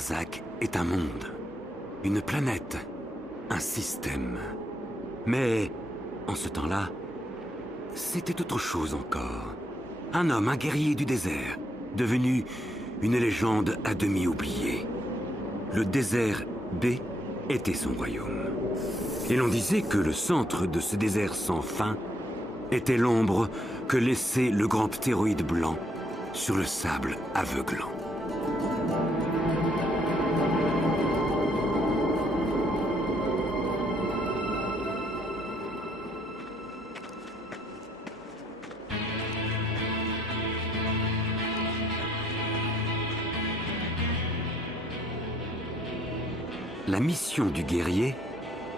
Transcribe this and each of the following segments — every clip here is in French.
Arzak est un monde, une planète, un système. Mais, en ce temps-là, c'était autre chose encore. Un homme, un guerrier du désert, devenu une légende à demi oubliée. Le désert B était son royaume. Et l'on disait que le centre de ce désert sans fin était l'ombre que laissait le grand ptéroïde blanc sur le sable aveuglant. La mission du guerrier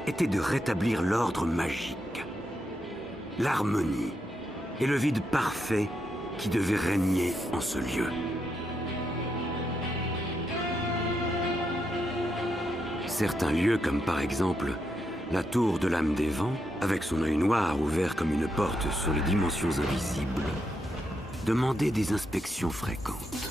était de rétablir l'ordre magique, l'harmonie et le vide parfait qui devait régner en ce lieu. Certains lieux, comme par exemple la tour de l'âme des vents, avec son œil noir ouvert comme une porte sur les dimensions invisibles, demandaient des inspections fréquentes.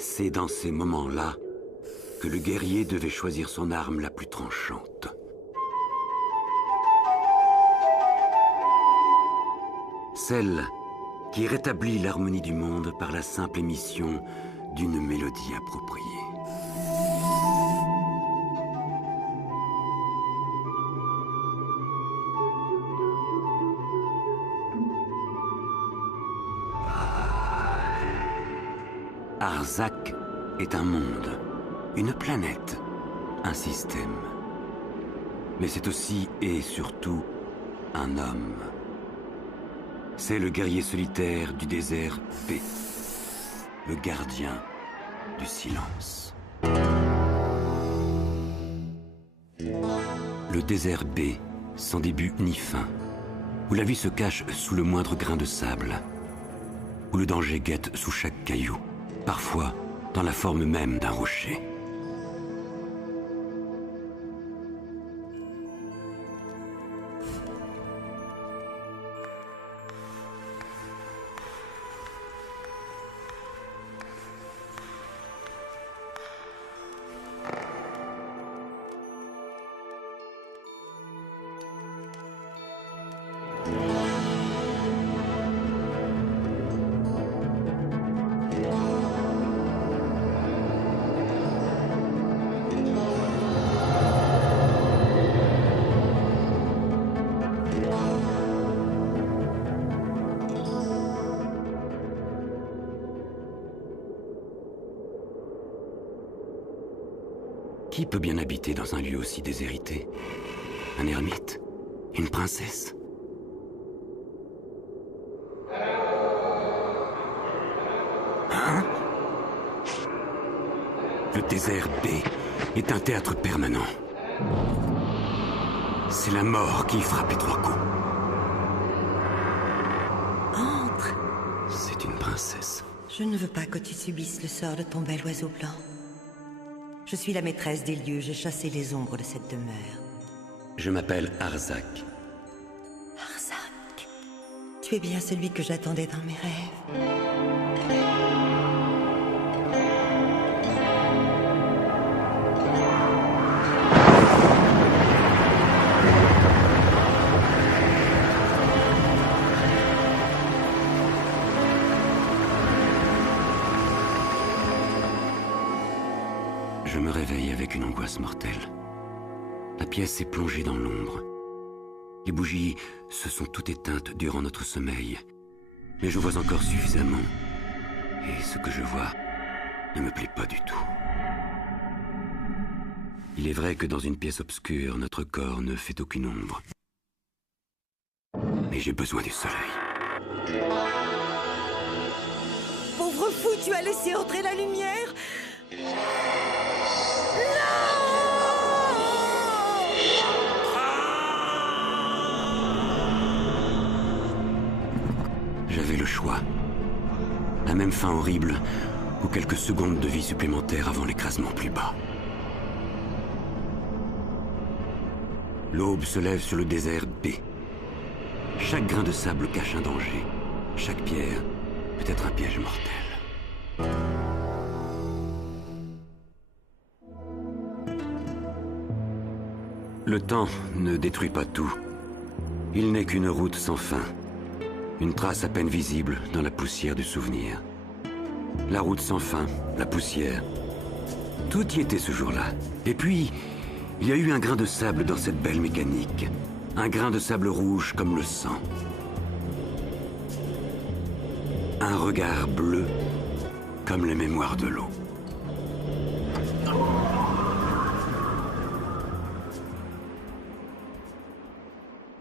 C'est dans ces moments-là que le guerrier devait choisir son arme la plus tranchante. Celle qui rétablit l'harmonie du monde par la simple émission d'une mélodie appropriée. Arzak est un monde, une planète, un système. Mais c'est aussi et surtout un homme. C'est le guerrier solitaire du désert B, le gardien du silence. Le désert B, sans début ni fin, où la vie se cache sous le moindre grain de sable, où le danger guette sous chaque caillou. Parfois dans la forme même d'un rocher. Qui peut bien habiter dans un lieu aussi déshérité? Un ermite? Une princesse? Hein? Le désert B est un théâtre permanent. C'est la mort qui y frappe les 3 coups. Entre. C'est une princesse. Je ne veux pas que tu subisses le sort de ton bel oiseau blanc. Je suis la maîtresse des lieux, j'ai chassé les ombres de cette demeure. Je m'appelle Arzak. Arzak, tu es bien celui que j'attendais dans mes rêves. Je me réveille avec une angoisse mortelle. La pièce est plongée dans l'ombre. Les bougies se sont toutes éteintes durant notre sommeil. Mais je vois encore suffisamment. Et ce que je vois ne me plaît pas du tout. Il est vrai que dans une pièce obscure, notre corps ne fait aucune ombre. Mais j'ai besoin du soleil. Pauvre fou, tu as laissé entrer la lumière? J'avais le choix. La même fin horrible, ou quelques secondes de vie supplémentaires avant l'écrasement plus bas. L'aube se lève sur le désert B. Chaque grain de sable cache un danger. Chaque pierre peut être un piège mortel. Le temps ne détruit pas tout. Il n'est qu'une route sans fin. Une trace à peine visible dans la poussière du souvenir. La route sans fin, la poussière. Tout y était ce jour-là. Et puis, il y a eu un grain de sable dans cette belle mécanique. Un grain de sable rouge comme le sang. Un regard bleu comme les mémoires de l'eau.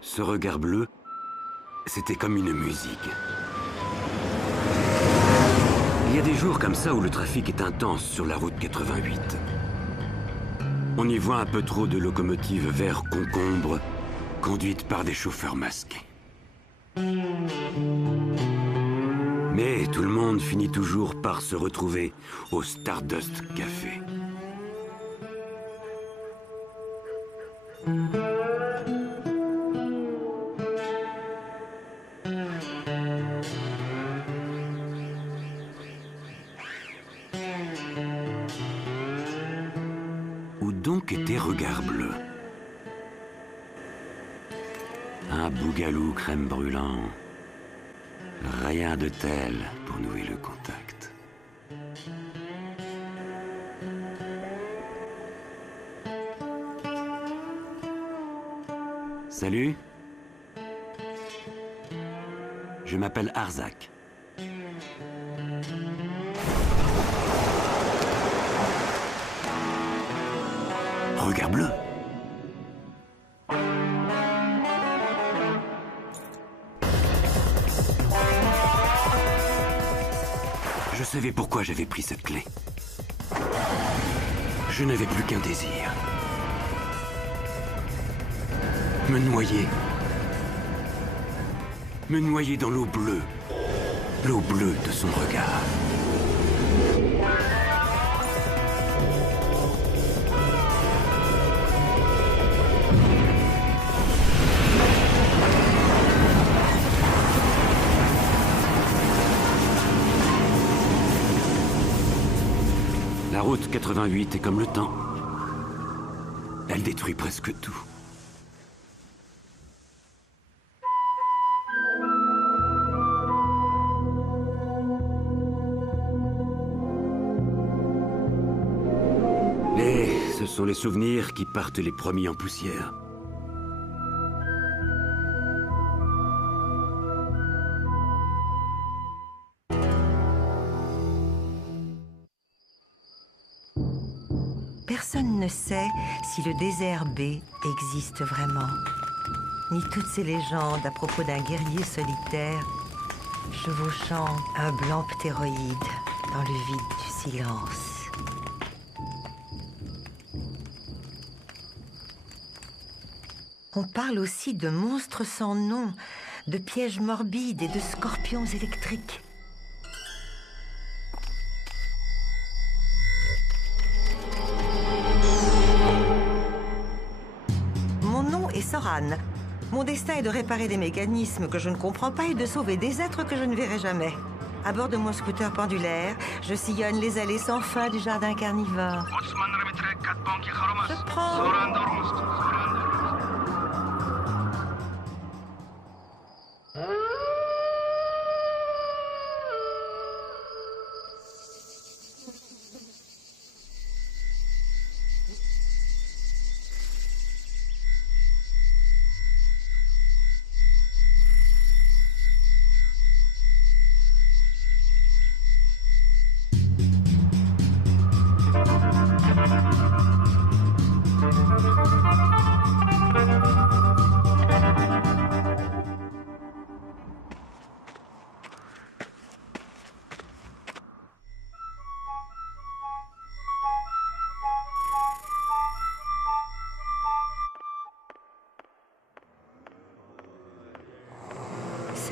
Ce regard bleu, c'était comme une musique. Il y a des jours comme ça où le trafic est intense sur la route 88. On y voit un peu trop de locomotives vert concombre conduites par des chauffeurs masqués. Mais tout le monde finit toujours par se retrouver au Stardust Café. Où donc était Regard Bleu? Un bougalou crème brûlant. Rien de tel pour nouer le contact. Salut. Je m'appelle Arzak. Regard Bleu. Je savais pourquoi j'avais pris cette clé. Je n'avais plus qu'un désir. Me noyer. Me noyer dans l'eau bleue. L'eau bleue de son regard. La route 88 est comme le temps. Elle détruit presque tout. Mais ce sont les souvenirs qui partent les premiers en poussière. Personne ne sait si le désert B existe vraiment, ni toutes ces légendes à propos d'un guerrier solitaire chevauchant un blanc ptéroïde dans le vide du silence. On parle aussi de monstres sans nom, de pièges morbides et de scorpions électriques. Soran. Mon destin est de réparer des mécanismes que je ne comprends pas et de sauver des êtres que je ne verrai jamais. À bord de mon scooter pendulaire, je sillonne les allées sans fin du jardin carnivore. Je prends...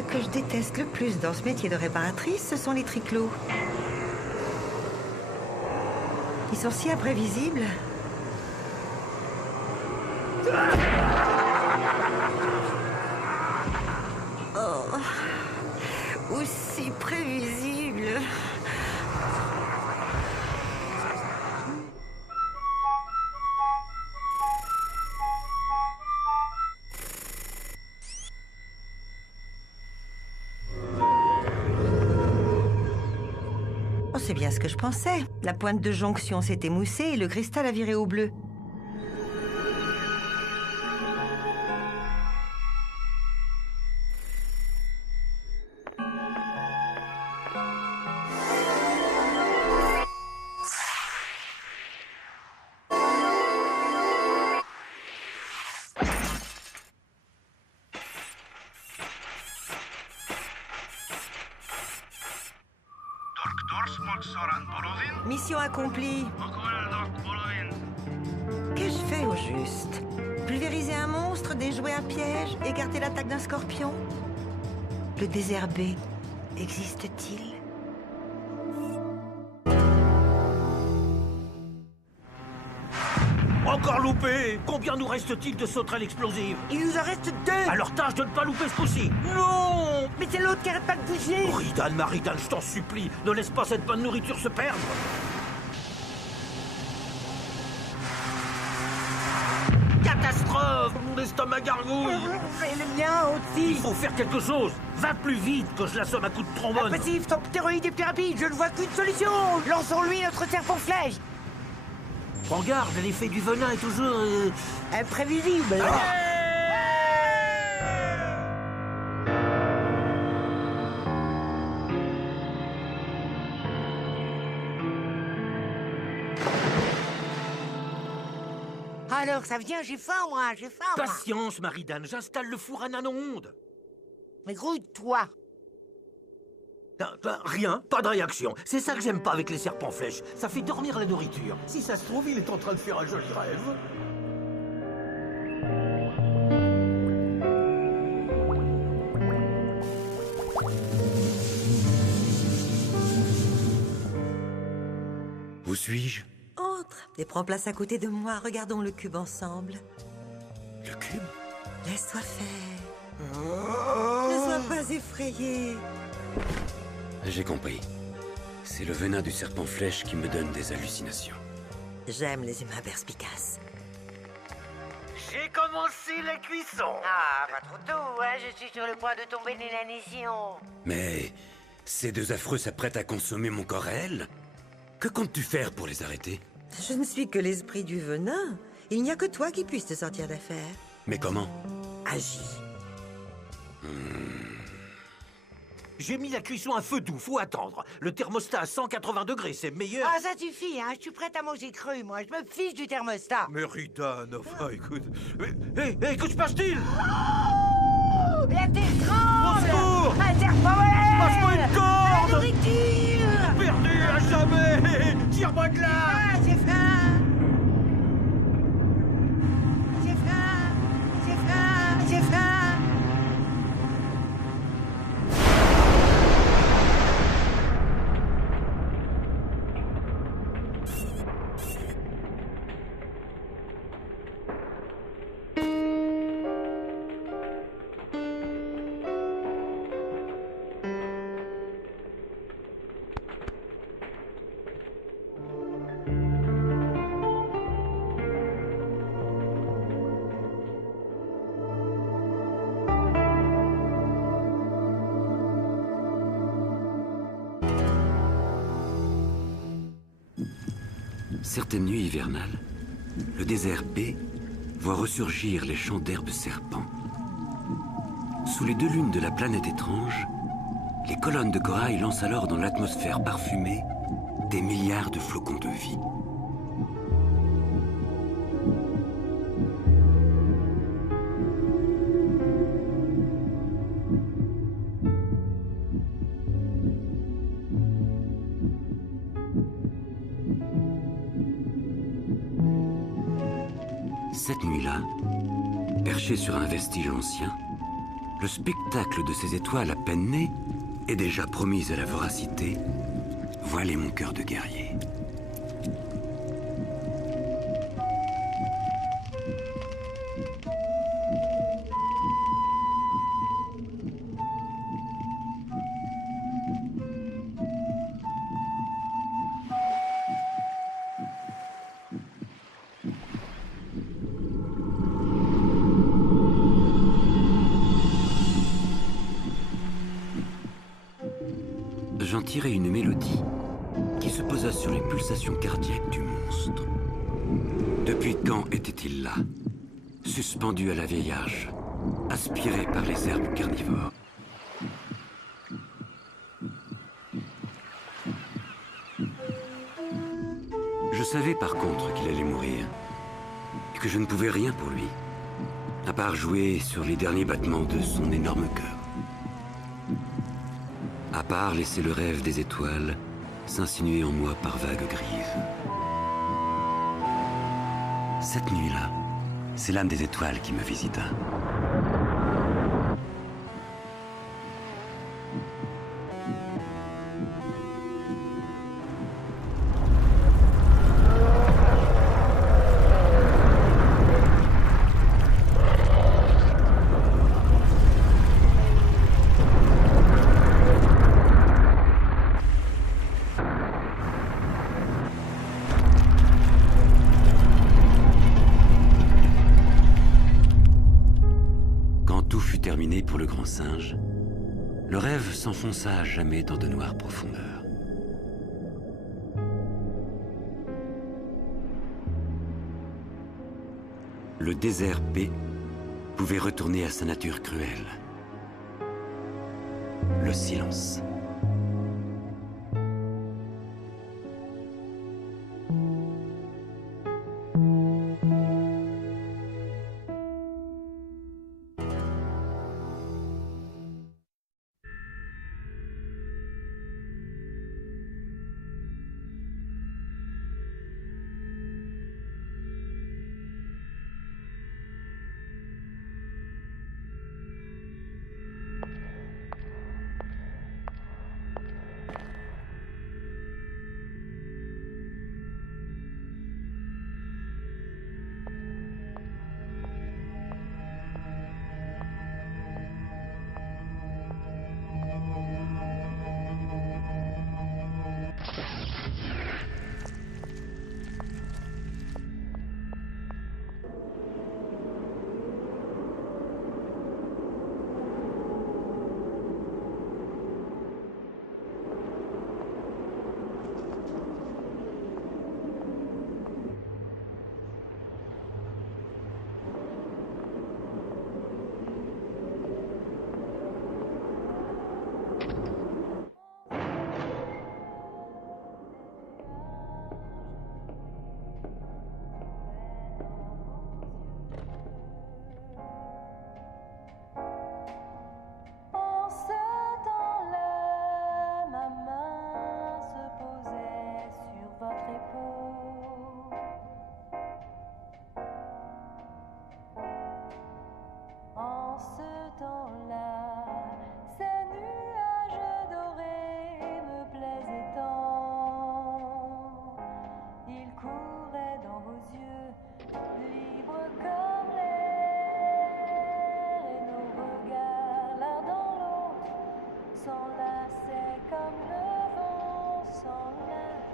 que je déteste le plus dans ce métier de réparatrice, ce sont les triclots. Ils sont si imprévisibles. Oh, aussi prévisible. Oh, c'est bien ce que je pensais. La pointe de jonction s'est émoussée et le cristal a viré au bleu. Mission accomplie. Qu'ai-je fait au juste? Pulvériser un monstre, déjouer un piège, écarter l'attaque d'un scorpion? Le désert B existe-t-il? Encore loupé! Combien nous reste-t-il de sauterelles explosives? Il nous en reste 2. Alors tâche de ne pas louper ce coup-ci! Non! Mais c'est l'autre qui arrête pas de bouger. Ridan, Maridan, je t'en supplie, ne laisse pas cette bonne nourriture se perdre! Catastrophe! Mon estomac gargouille! Et le mien aussi. Il faut faire quelque chose! Va plus vite que je l'assomme à coups de trombone! Impossible, son stéroïde est plus rapide. Je ne vois qu'une solution. Lançons-lui notre serpent flèche. Prends garde, l'effet du venin est toujours... Imprévisible. Alors, ça vient, j'ai faim, moi, j'ai faim, moi. Patience, Maridan, j'installe le four à nano-ondes! Mais grouille-toi. Rien, pas de réaction. C'est ça que j'aime pas avec les serpents flèches. Ça fait dormir la nourriture. Si ça se trouve, il est en train de faire un joli rêve. Où suis-je? Entre et prends place à côté de moi. Regardons le cube ensemble. Le cube? Laisse-toi faire. Ne sois pas effrayé. J'ai compris. C'est le venin du serpent flèche qui me donne des hallucinations. J'aime les humains perspicaces. J'ai commencé la cuisson. Ah, pas trop tôt, hein. Je suis sur le point de tomber d'inanition. Mais ces deux affreux s'apprêtent à consommer mon corps réel. Que comptes-tu faire pour les arrêter? Je ne suis que l'esprit du venin. Il n'y a que toi qui puisse te sortir d'affaire. Mais comment? Agis. J'ai mis la cuisson à feu doux, faut attendre. Le thermostat à 180 degrés, c'est meilleur. Ah, ça suffit, hein. Je suis prête à manger cru, moi. Je me fiche du thermostat. Mais Ridan, enfin, écoute... Hé, que se passe-t-il? La terre Au tremble. secours! Un serpent volaire. Passe-moi une corde! La nourriture. Perdu à jamais! Tire-moi de là! Ah, j'ai faim. J'ai faim. J'ai faim. J'ai faim. Certaines nuits hivernales, le désert B voit ressurgir les champs d'herbes serpents. Sous les deux lunes de la planète étrange, les colonnes de corail lancent alors dans l'atmosphère parfumée des milliards de flocons de vie. Cette nuit-là, perché sur un vestige ancien, Le spectacle de ces étoiles à peine nées, et déjà promises à la voracité, voilait mon cœur de guerrier. J'en tirai une mélodie qui se posa sur les pulsations cardiaques du monstre. Depuis quand était-il là, suspendu à la vieille arche, aspiré par les herbes carnivores? Je savais par contre qu'il allait mourir, et que je ne pouvais rien pour lui, à part jouer sur les derniers battements de son énorme cœur. À part laisser le rêve des étoiles s'insinuer en moi par vagues grises. Cette nuit-là, c'est l'âme des étoiles qui me visita. Terminé pour le grand singe, le rêve s'enfonça à jamais dans de noires profondeurs. Le désert paix pouvait retourner à sa nature cruelle. Le silence. S'enlaçait comme le vent s'enlace.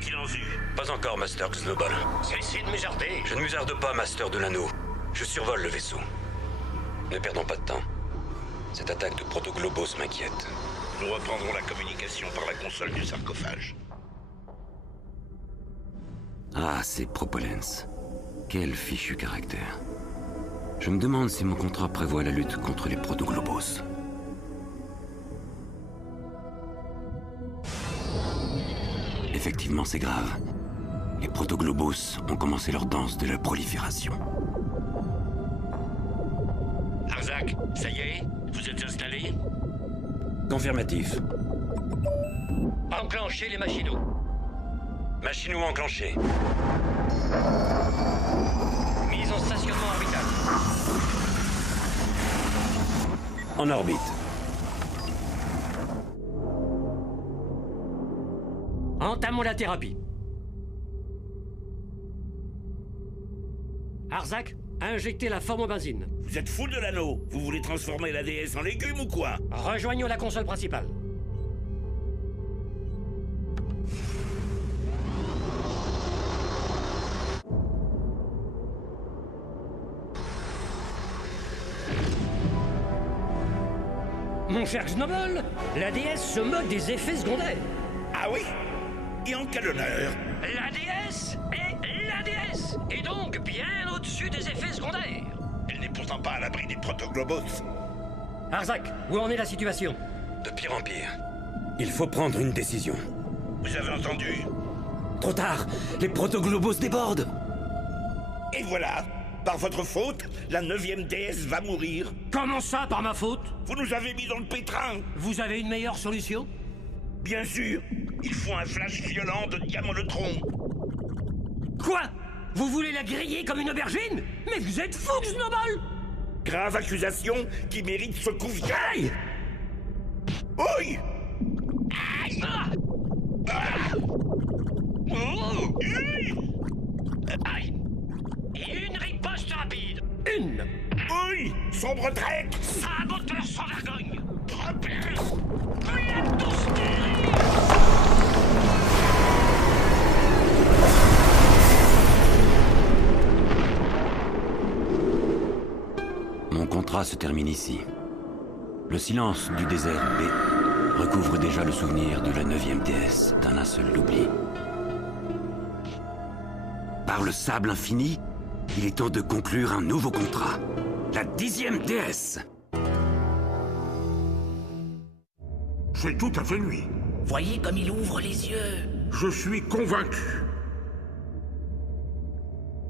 qu'il en vue? Pas encore, Master Snowball. Cessez de m'éjarder. Je ne m'usarde pas, Master de l'Anneau. Je survole le vaisseau. Ne perdons pas de temps. Cette attaque de Protoglobos m'inquiète. Nous reprendrons la communication par la console du sarcophage. Ah, c'est Propolens. Quel fichu caractère. Je me demande si mon contrat prévoit la lutte contre les Protoglobos. Effectivement, c'est grave. Les Protoglobos ont commencé leur danse de la prolifération. Arzak, ça y est? Vous êtes installé? Confirmatif. Enclenchez les machinaux. Machinaux enclenchés. Mise en stationnement orbital. En orbite. Entamons la thérapie. Arzak, injectez la formobenzine. Vous êtes fou de l'anneau? Vous voulez transformer la déesse en légumes ou quoi? Rejoignons la console principale. Mon cher Snowball, la déesse se moque des effets secondaires. Ah oui? Et en quel honneur? La déesse est la déesse, et donc bien au-dessus des effets secondaires. Elle n'est pourtant pas à l'abri des Protoglobos. Arzak, où en est la situation? De pire en pire. Il faut prendre une décision. Vous avez entendu? Trop tard. Les Protoglobos débordent. Et voilà! Par votre faute, la 9e déesse va mourir. Comment ça, par ma faute? Vous nous avez mis dans le pétrin. Vous avez une meilleure solution? Bien sûr, il faut un flash violent de Diamonotron. Quoi? Vous voulez la griller comme une aubergine? Mais vous êtes fou, Snowball! Grave accusation qui mérite ce coup violent. Aïe! Oui! Aïe! Oh! Oui! Aïe! Et une riposte rapide! Une! Oui! Sombre trek! Saboteur sans vergogne! Propulse! Mon contrat se termine ici. Le silence du désert B recouvre déjà le souvenir de la 9e déesse d'un linceul d'oubli. Par le sable infini, il est temps de conclure un nouveau contrat. La 10e déesse. C'est tout à fait lui. Voyez comme il ouvre les yeux. Je suis convaincu.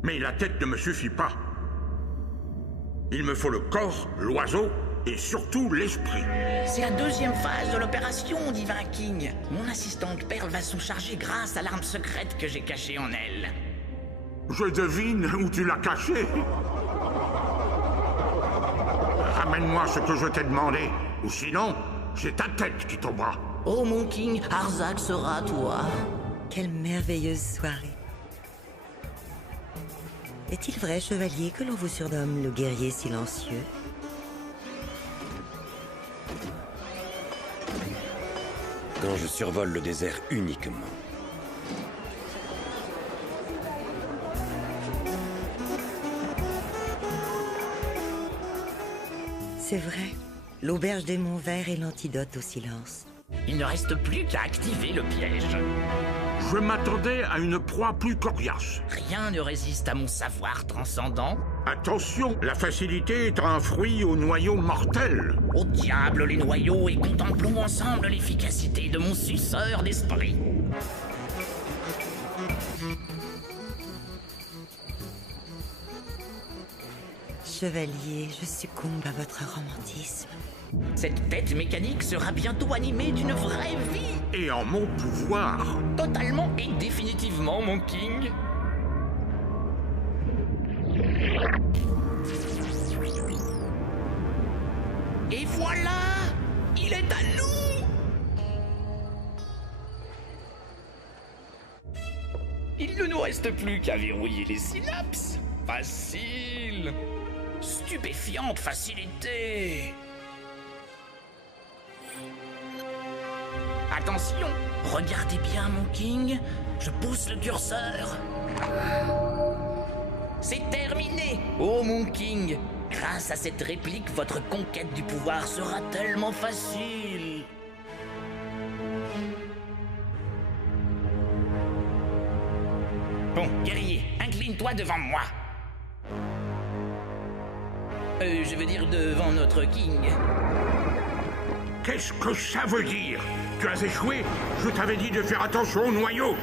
Mais la tête ne me suffit pas. Il me faut le corps, l'oiseau et surtout l'esprit. C'est la 2e phase de l'opération, Divin King. Mon assistante Pearl va s'en charger grâce à l'arme secrète que j'ai cachée en elle. Je devine où tu l'as caché. Ramène-moi ce que je t'ai demandé, ou sinon, c'est ta tête qui tombera. Oh mon King, Arzak sera à toi. Quelle merveilleuse soirée. Est-il vrai, chevalier, que l'on vous surnomme le guerrier silencieux? Quand je survole le désert uniquement. C'est vrai. L'auberge des Monts Verts est l'antidote au silence. Il ne reste plus qu'à activer le piège. Je m'attendais à une proie plus coriace. Rien ne résiste à mon savoir transcendant. Attention, la facilité est un fruit au noyau mortel. Au diable les noyaux et contemplons ensemble l'efficacité de mon suceur d'esprit. Chevalier, je succombe à votre romantisme. Cette tête mécanique sera bientôt animée d'une vraie vie. Et en mon pouvoir. Totalement et définitivement, mon King. Et voilà! Il est à nous! Il ne nous reste plus qu'à verrouiller les synapses. Facile! Stupéfiante facilité! Attention, regardez bien, mon King. Je pousse le curseur. C'est terminé, oh mon King. Grâce à cette réplique, votre conquête du pouvoir sera tellement facile. Bon, guerrier, incline-toi devant moi. Je veux dire devant notre King. Qu'est-ce que ça veut dire? Tu as échoué? Je t'avais dit de faire attention au noyau.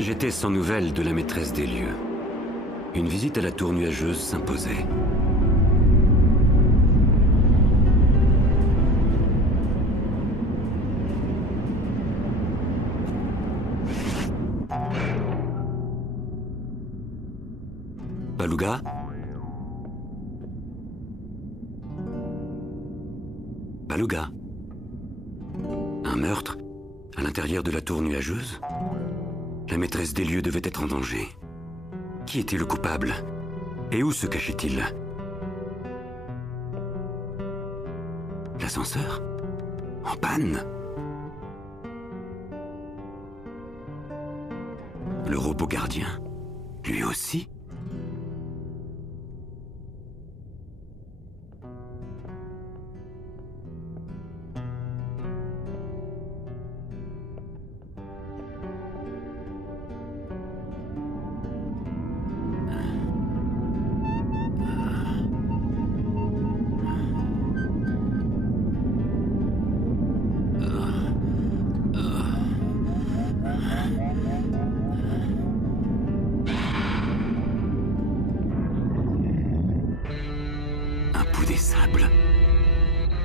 J'étais sans nouvelles de la maîtresse des lieux. Une visite à la tour nuageuse s'imposait. Baluga? Baluga? Un meurtre à l'intérieur de la tour nuageuse? La maîtresse des lieux devait être en danger. Qui était le coupable? Et où se cachait-il? L'ascenseur? En panne? Le robot gardien? Lui aussi?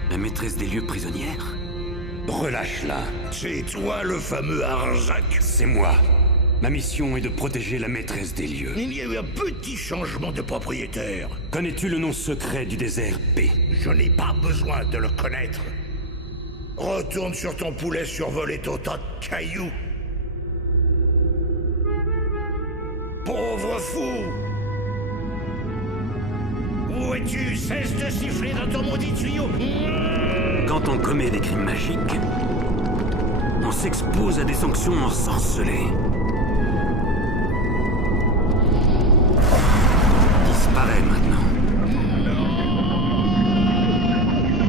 La maîtresse des lieux prisonnière? Relâche-la. C'est toi le fameux Arzak? C'est moi. Ma mission est de protéger la maîtresse des lieux. Il y a eu un petit changement de propriétaire. Connais-tu le nom secret du désert P? Je n'ai pas besoin de le connaître. Retourne sur ton poulet survolé ton tas de cailloux. Pauvre fou! Où es-tu? Cesse de siffler dans ton maudit tuyau! Quand on commet des crimes magiques, on s'expose à des sanctions ensorcelées. Disparais maintenant.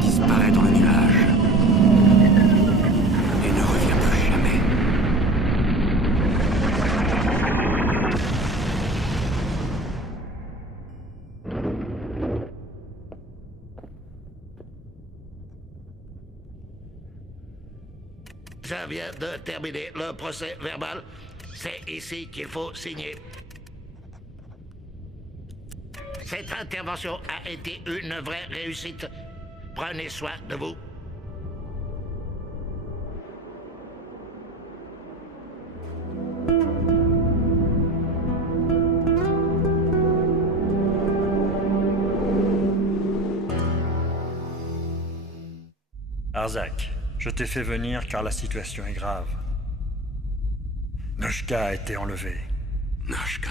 Disparais dans le nuage. Et ne reviens plus jamais. Je viens de terminer le procès verbal. C'est ici qu'il faut signer. Cette intervention a été une vraie réussite. Prenez soin de vous. Arzak, je t'ai fait venir car la situation est grave. Noshka a été enlevée. Noshka?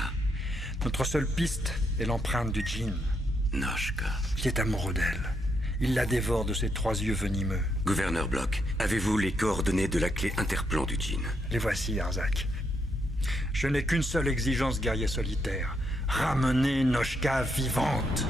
Notre seule piste est l'empreinte du djinn. Noshka? Qui est amoureux d'elle. Il la dévore de ses 3 yeux venimeux. Gouverneur Block, avez-vous les coordonnées de la clé interplan du djinn? Les voici, Arzak. Je n'ai qu'une seule exigence, guerrier solitaire. Ramener Noshka vivante.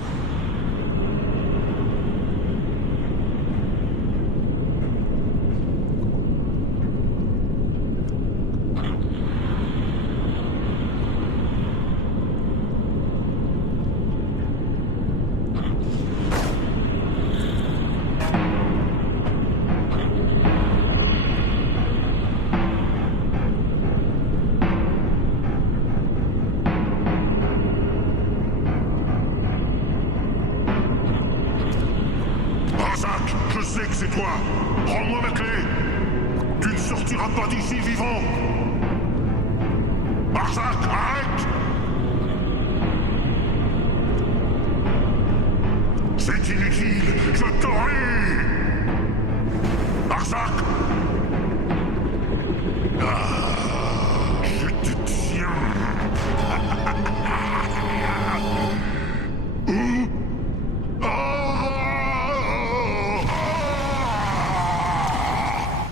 Je sais que c'est toi. Rends-moi ma clé. Tu ne sortiras pas d'ici vivant. Arzak, arrête!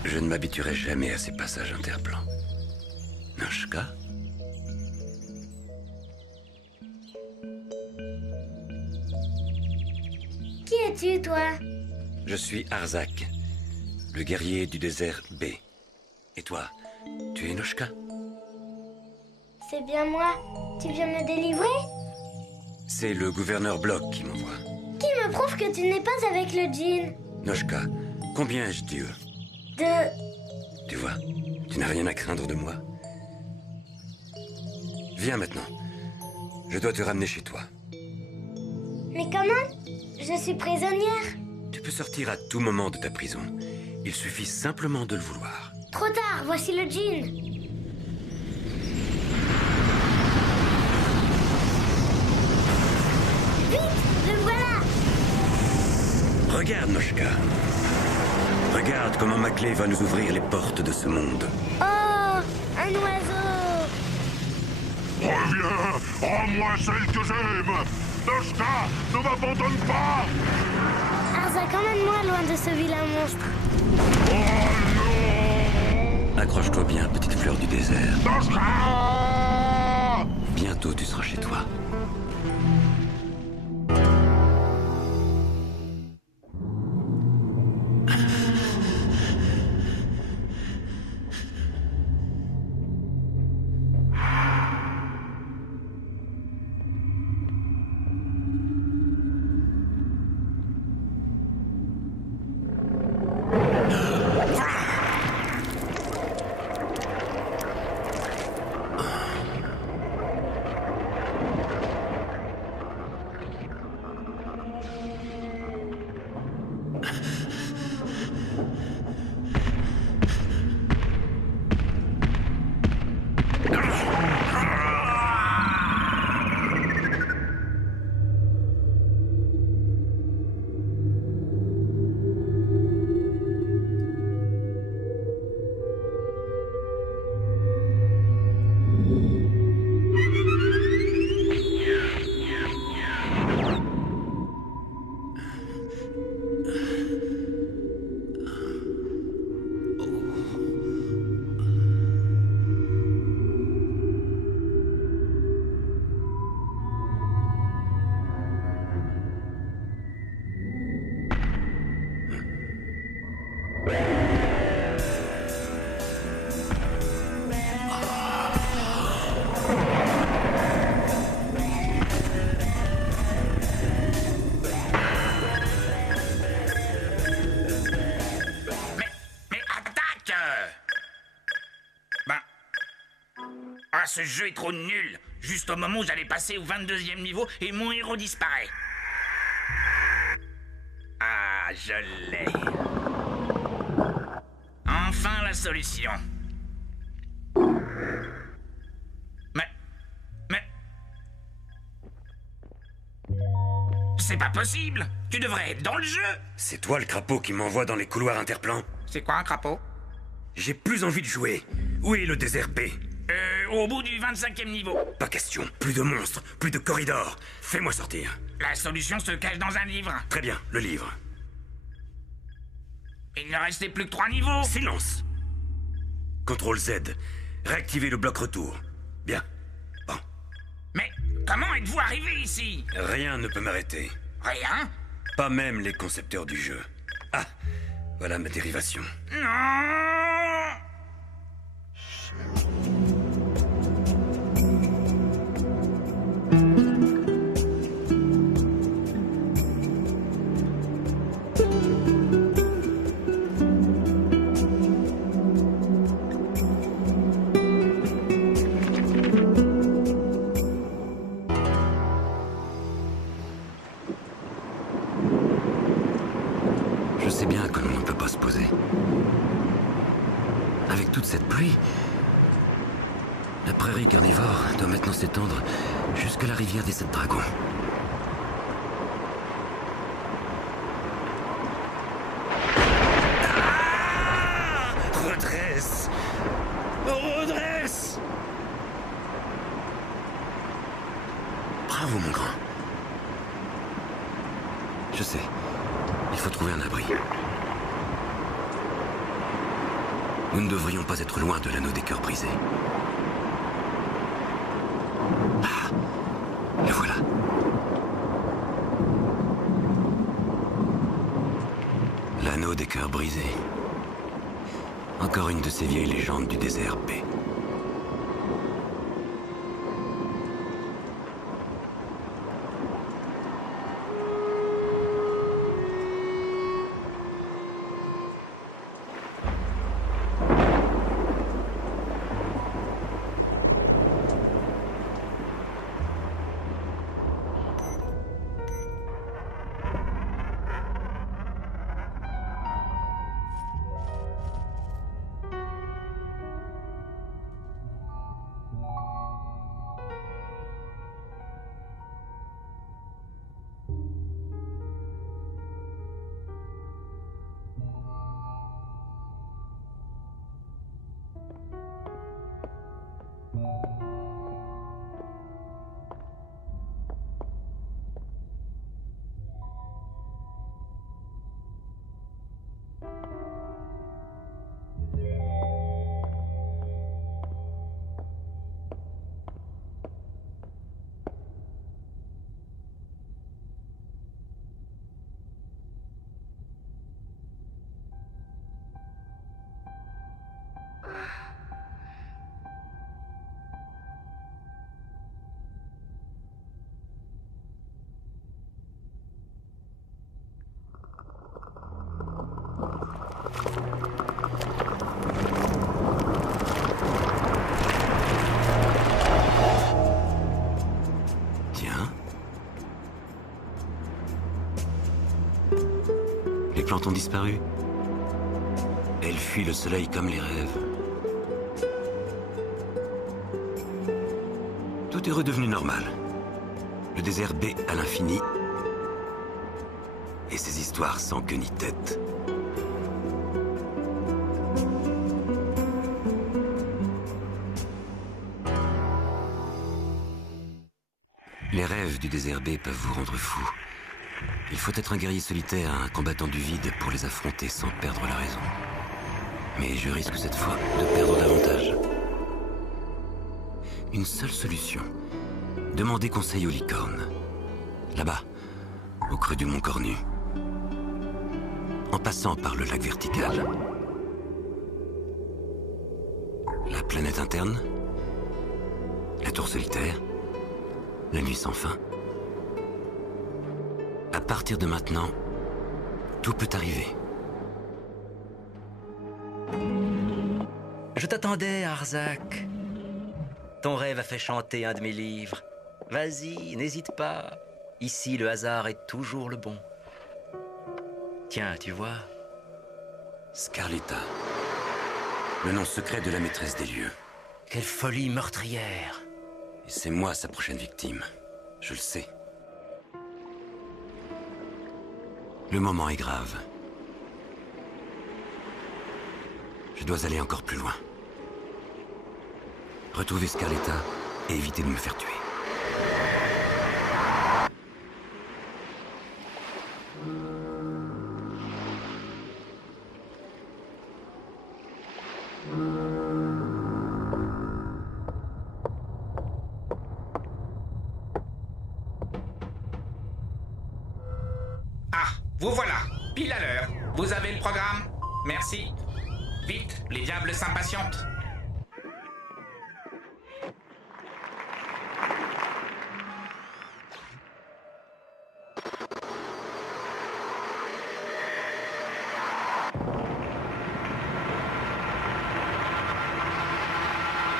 Je ne m'habituerai jamais à ces passages interplans. Noshka? Qui es-tu, toi? Je suis Arzak, le guerrier du désert B. Et toi, tu es Noshka? C'est bien moi. Tu viens me délivrer? C'est le gouverneur Block qui m'envoie. Qui me prouve que tu n'es pas avec le djinn? Noshka, combien ai-je Dieu? 2. Tu vois, tu n'as rien à craindre de moi. Viens maintenant. Je dois te ramener chez toi. Mais comment? Je suis prisonnière. Tu peux sortir à tout moment de ta prison. Il suffit simplement de le vouloir. Trop tard, voici le djinn. Vite, le voilà. Regarde, Noshka. Regarde comment ma clé va nous ouvrir les portes de ce monde. Oh, un oiseau. Reviens! Rends-moi celle que j'aime! Noshka, ne m'abandonne pas! Arzak, emmène-moi loin de ce vilain monstre. Oh non! Accroche-toi bien, petite fleur du désert. Noshka! Bientôt, tu seras chez toi. Ah, ce jeu est trop nul. Juste au moment où j'allais passer au 22e niveau et mon héros disparaît. Ah, je l'ai. Enfin la solution. Mais... C'est pas possible. Tu devrais être dans le jeu. C'est toi le crapaud qui m'envoie dans les couloirs interplans? C'est quoi un crapaud? J'ai plus envie de jouer. Où est le désert B? Au bout du 25e niveau. Pas question. Plus de monstres, plus de corridors. Fais-moi sortir. La solution se cache dans un livre. Très bien, le livre. Il ne restait plus que 3 niveaux. Silence. CTRL Z. Réactivez le bloc retour. Bien. Bon. Mais comment êtes-vous arrivé ici? Rien ne peut m'arrêter. Rien? Pas même les concepteurs du jeu. Ah, voilà ma dérivation. Non! Je sais bien que l'on ne peut pas se poser. Avec toute cette pluie, la prairie carnivore doit maintenant s'étendre jusqu'à la rivière des 7 dragons. Ah! Redresse! Redresse! Bravo, mon grand. Je sais. Il faut trouver un abri. Nous ne devrions pas être loin de l'anneau des cœurs brisés. Ah, le voilà. L'anneau des cœurs brisés. Encore une de ces vieilles légendes du désert B. Les plantes ont disparu. Elles fuient le soleil comme les rêves. Tout est redevenu normal. Le désert B à l'infini. Et ces histoires sans queue ni tête. Les rêves du désert B peuvent vous rendre fou. Il faut être un guerrier solitaire, un combattant du vide pour les affronter sans perdre la raison. Mais je risque cette fois de perdre davantage. Une seule solution. Demander conseil aux licornes. Là-bas, au creux du mont Cornu. En passant par le lac vertical. La planète interne. La tour solitaire. La nuit sans fin. À partir de maintenant, tout peut arriver. Je t'attendais, Arzak. Ton rêve a fait chanter un de mes livres. Vas-y, n'hésite pas. Ici, le hasard est toujours le bon. Tiens, tu vois. Scarletta. Le nom secret de la maîtresse des lieux. Quelle folie meurtrière. Et c'est moi sa prochaine victime. Je le sais. Le moment est grave. Je dois aller encore plus loin. Retrouver Scarletta et éviter de me faire tuer. Ah, vous voilà, pile à l'heure. Vous avez le programme? Merci. Vite, les diables s'impatientent.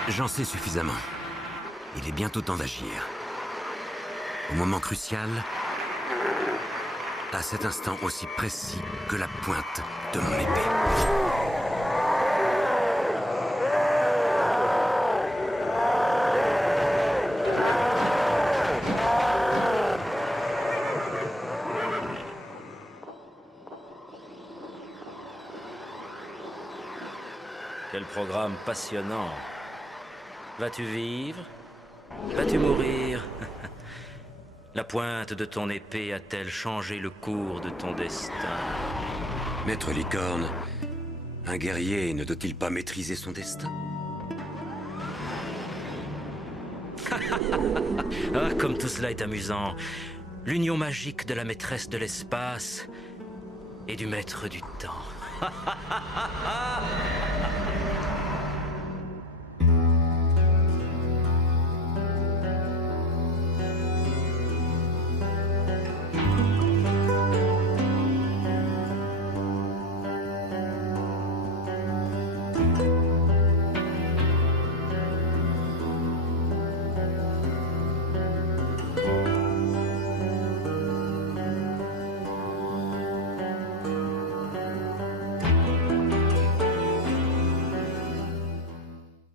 J'en sais suffisamment. Il est bientôt temps d'agir. Au moment crucial, à cet instant aussi précis que la pointe de mon épée. Quel programme passionnant. Vas-tu vivre? Vas-tu mourir? La pointe de ton épée a-t-elle changé le cours de ton destin? Maître Licorne, Un guerrier ne doit-il pas maîtriser son destin? Ah, comme tout cela est amusant. L'union magique de la maîtresse de l'espace et du maître du temps.